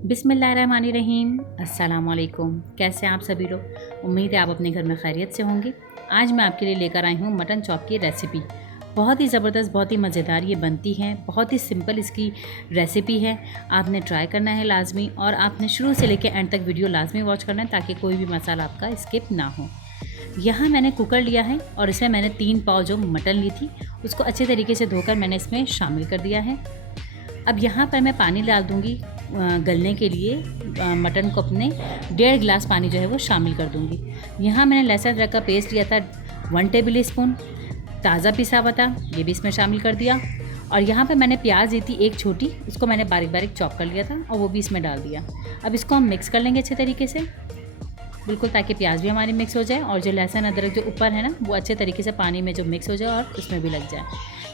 बिस्मिल्लाहिर्रहमानिर्रहीम। अस्सलाम वालेकुम। कैसे हैं आप सभी लोग? उम्मीद है आप अपने घर में खैरियत से होंगे। आज मैं आपके लिए लेकर आई हूँ मटन चॉप की रेसिपी। बहुत ही ज़बरदस्त, बहुत ही मज़ेदार ये बनती है। बहुत ही सिंपल इसकी रेसिपी है। आपने ट्राई करना है लाजमी, और आपने शुरू से लेकर एंड तक वीडियो लाजमी वॉच करना है ताकि कोई भी मसाला आपका स्किप ना हो। यहाँ मैंने कुकर लिया है और इसमें मैंने 3 पाव जो मटन ली थी उसको अच्छे तरीके से धोकर मैंने इसमें शामिल कर दिया है। अब यहाँ पर मैं पानी डाल दूँगी गलने के लिए। मटन को अपने 1.5 गिलास पानी जो है वो शामिल कर दूँगी। यहाँ मैंने लहसुन अदरक का पेस्ट लिया था 1 टेबल स्पून, ताज़ा पिसा हुआ था, ये भी इसमें शामिल कर दिया। और यहाँ पे मैंने प्याज ली थी एक छोटी, उसको मैंने बारीक बारीक चॉप कर लिया था और वो भी इसमें डाल दिया। अब इसको हम मिक्स कर लेंगे अच्छे तरीके से, बिल्कुल, ताकि प्याज भी हमारी मिक्स हो जाए और जो लहसुन अदरक जो ऊपर है ना वो अच्छे तरीके से पानी में जो मिक्स हो जाए और उसमें भी लग जाए।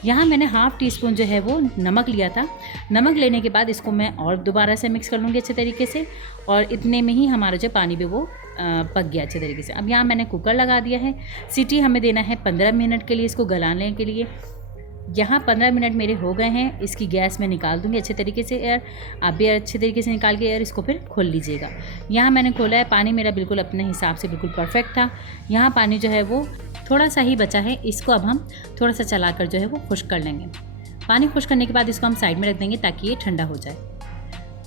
यहाँ मैंने ½ टीस्पून जो है वो नमक लिया था। नमक लेने के बाद इसको मैं और दोबारा से मिक्स कर लूँगी अच्छे तरीके से, और इतने में ही हमारा जो पानी भी वो पक गया अच्छे तरीके से। अब यहाँ मैंने कुकर लगा दिया है। सीटी हमें देना है 15 मिनट के लिए इसको गलाने के लिए। यहाँ 15 मिनट मेरे हो गए हैं। इसकी गैस में निकाल दूँगी अच्छे तरीके से एयर। आप भी अच्छे तरीके से निकाल के एयर इसको फिर खोल लीजिएगा। यहाँ मैंने खोला है, पानी मेरा बिल्कुल अपने हिसाब से बिल्कुल परफेक्ट था। यहाँ पानी जो है वो थोड़ा सा ही बचा है, इसको अब हम थोड़ा सा चलाकर जो है वो खुश्क कर लेंगे। पानी खुश्क करने के बाद इसको हम साइड में रख देंगे ताकि ये ठंडा हो जाए।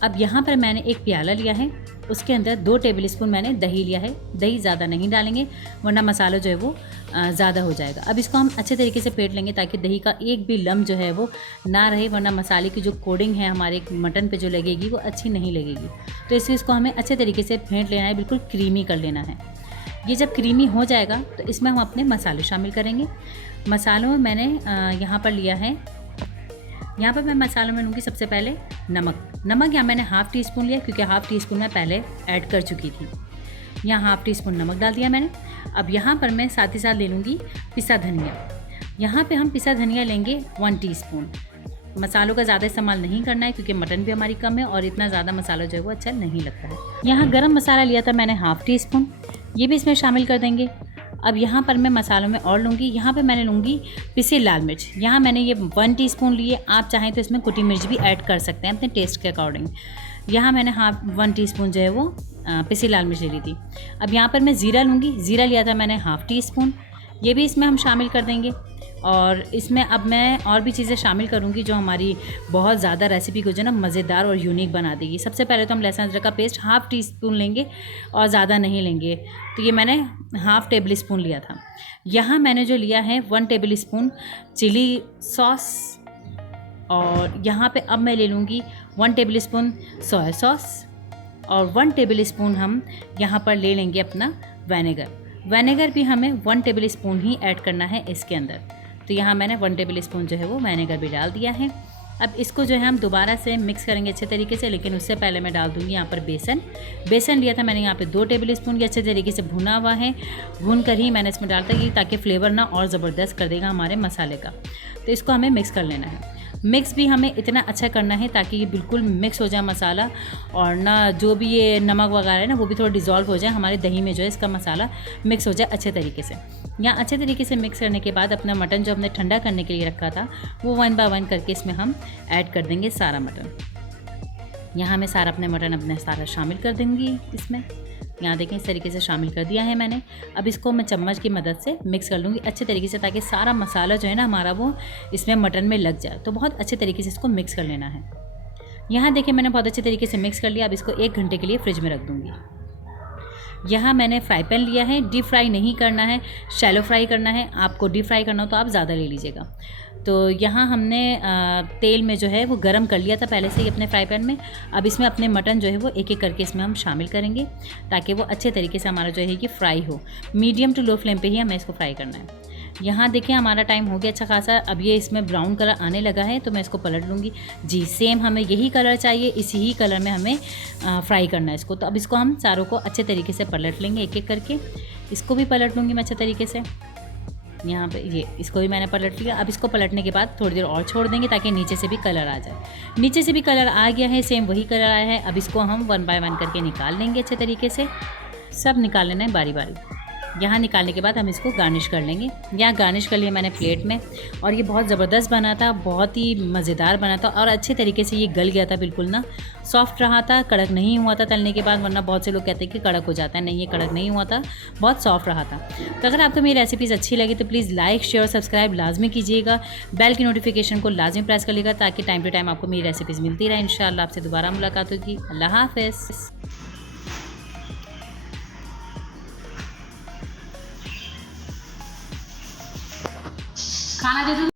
अब यहाँ पर मैंने एक प्याला लिया है, उसके अंदर 2 टेबल स्पून मैंने दही लिया है। दही ज़्यादा नहीं डालेंगे वरना मसाला जो है वो ज़्यादा हो जाएगा। अब इसको हम अच्छे तरीके से फेंट लेंगे ताकि दही का एक भी लम्ब जो है वो ना रहे, वरना मसाले की जो कोडिंग है हमारे मटन पे जो लगेगी वो अच्छी नहीं लगेगी। तो इसको हमें अच्छे तरीके से फेंट लेना है, बिल्कुल क्रीमी कर लेना है। ये जब क्रीमी हो जाएगा तो इसमें हम अपने मसाले शामिल करेंगे। मसालों में मैंने यहाँ पर लिया है, यहाँ पर मैं मसालों में लूँगी सबसे पहले नमक यहाँ मैंने ½ टीस्पून लिया, क्योंकि ½ टीस्पून मैं पहले ऐड कर चुकी थी। यहाँ ½ टीस्पून नमक डाल दिया मैंने। अब यहाँ पर मैं साथ ही साथ ले लूँगी पिसा धनिया। यहाँ पे हम पिसा धनिया लेंगे 1 टीस्पून। मसालों का ज़्यादा इस्तेमाल नहीं करना है क्योंकि मटन भी हमारी कम है और इतना ज़्यादा मसाला जो है वो अच्छा नहीं लगता है। यहाँ गरम मसाला लिया था मैंने ½ टीस्पून, ये भी इसमें शामिल कर देंगे। अब यहाँ पर मैं मसालों में और लूँगी, यहाँ पे मैंने लूँगी पिसी लाल मिर्च। यहाँ मैंने ये 1 टीस्पून लिए, आप चाहें तो इसमें कुटी मिर्च भी ऐड कर सकते हैं अपने टेस्ट के अकॉर्डिंग। यहाँ मैंने 1 टीस्पून जो है वो पिसी लाल मिर्च ले ली थी। अब यहाँ पर मैं ज़ीरा लूँगी, ज़ीरा लिया था मैंने ½ टीस्पून, ये भी इसमें हम शामिल कर देंगे। और इसमें अब मैं और भी चीज़ें शामिल करूँगी जो हमारी बहुत ज़्यादा रेसिपी को जो ना मज़ेदार और यूनिक बना देगी। सबसे पहले तो हम लहसुन अदरक का पेस्ट ½ टीस्पून लेंगे और ज़्यादा नहीं लेंगे, तो ये मैंने ½ टेबल स्पून लिया था। यहाँ मैंने जो लिया है 1 टेबल स्पून चिली सॉस, और यहाँ पे अब मैं ले लूँगी 1 टेबल स्पून सोया सॉस, और 1 टेबल स्पून हम यहाँ पर ले लेंगे अपना विनेगर भी हमें 1 टेबल स्पून ही ऐड करना है इसके अंदर। तो यहाँ मैंने 1 टेबल स्पून जो है वो विनेगर भी डाल दिया है। अब इसको जो है हम दोबारा से मिक्स करेंगे अच्छे तरीके से, लेकिन उससे पहले मैं डाल दूँगी यहाँ पर बेसन लिया था मैंने यहाँ पे 2 टेबल स्पून, ये अच्छे तरीके से भुना हुआ है। भून कर ही मैंने इसमें डालता कि ताकि फ्लेवर ना और ज़बरदस्त कर देगा हमारे मसाले का। तो इसको हमें मिक्स कर लेना है। मिक्स भी हमें इतना अच्छा करना है ताकि ये बिल्कुल मिक्स हो जाए मसाला, और ना जो भी ये नमक वगैरह है ना वो भी थोड़ा डिज़ोल्व हो जाए हमारे दही में, जो है इसका मसाला मिक्स हो जाए अच्छे तरीके से। यहाँ अच्छे तरीके से मिक्स करने के बाद अपना मटन जो हमने ठंडा करने के लिए रखा था वो 1 बाय 1 करके इसमें हम ऐड कर देंगे सारा मटन। यहाँ मैं सारा मटन सारा शामिल कर दूँगी इसमें। यहाँ देखें इस तरीके से शामिल कर दिया है मैंने। अब इसको मैं चम्मच की मदद से मिक्स कर लूँगी अच्छे तरीके से ताकि सारा मसाला जो है ना हमारा वो इसमें मटन में लग जाए। तो बहुत अच्छे तरीके से इसको मिक्स कर लेना है। यहाँ देखिए मैंने बहुत अच्छे तरीके से मिक्स कर लिया। अब इसको 1 घंटे के लिए फ्रिज में रख दूँगी। यहाँ मैंने फ्राई पैन लिया है, डीप फ्राई नहीं करना है, शैलो फ्राई करना है। आपको डीप फ्राई करना हो तो आप ज़्यादा ले लीजिएगा। तो यहाँ हमने तेल में जो है वो गरम कर लिया था पहले से ही अपने फ्राई पैन में। अब इसमें अपने मटन जो है वो एक एक करके इसमें हम शामिल करेंगे ताकि वो अच्छे तरीके से हमारा जो है कि फ्राई हो। मीडियम टू लो फ्लेम पे ही हमें इसको फ्राई करना है। यहाँ देखिए हमारा टाइम हो गया अच्छा खासा। अब ये इसमें ब्राउन कलर आने लगा है तो मैं इसको पलट लूँगी। जी सेम हमें यही कलर चाहिए, इसी ही कलर में हमें फ्राई करना है इसको। तो अब इसको हम चारों को अच्छे तरीके से पलट लेंगे एक एक करके। इसको भी पलट लूँगी मैं अच्छे तरीके से। यहाँ पे ये इसको भी मैंने पलट लिया। अब इसको पलटने के बाद थोड़ी देर और छोड़ देंगे ताकि नीचे से भी कलर आ जाए। नीचे से भी कलर आ गया है, सेम वही कलर आया है। अब इसको हम 1 बाय 1 करके निकाल लेंगे अच्छे तरीके से। सब निकाल लेना है बारी बारी। यहाँ निकालने के बाद हम इसको गार्निश कर लेंगे। यहाँ गार्निश कर लिया मैंने प्लेट में, और ये बहुत ज़बरदस्त बना था, बहुत ही मज़ेदार बना था और अच्छे तरीके से ये गल गया था, बिल्कुल ना सॉफ्ट रहा था, कड़क नहीं हुआ था तलने के बाद, वरना बहुत से लोग कहते हैं कि कड़क हो जाता है, नहीं ये कड़क नहीं हुआ था, बहुत सॉफ्ट रहा था। तो अगर आपको मेरी रेसिपीज़ अच्छी लगी तो प्लीज़ लाइक शेयर और सब्सक्राइब लाजमी कीजिएगा, बेल की नोटिफिकेशन को लाजमी प्रेस कर लीजिएगा ताकि टाइम टू टाइम आपको मेरी रेसिपीज़ मिलती रहे। इंशाल्लाह आपसे दोबारा मुलाकात होगी। अल्लाह हाफ़िज़। खाना दे दो।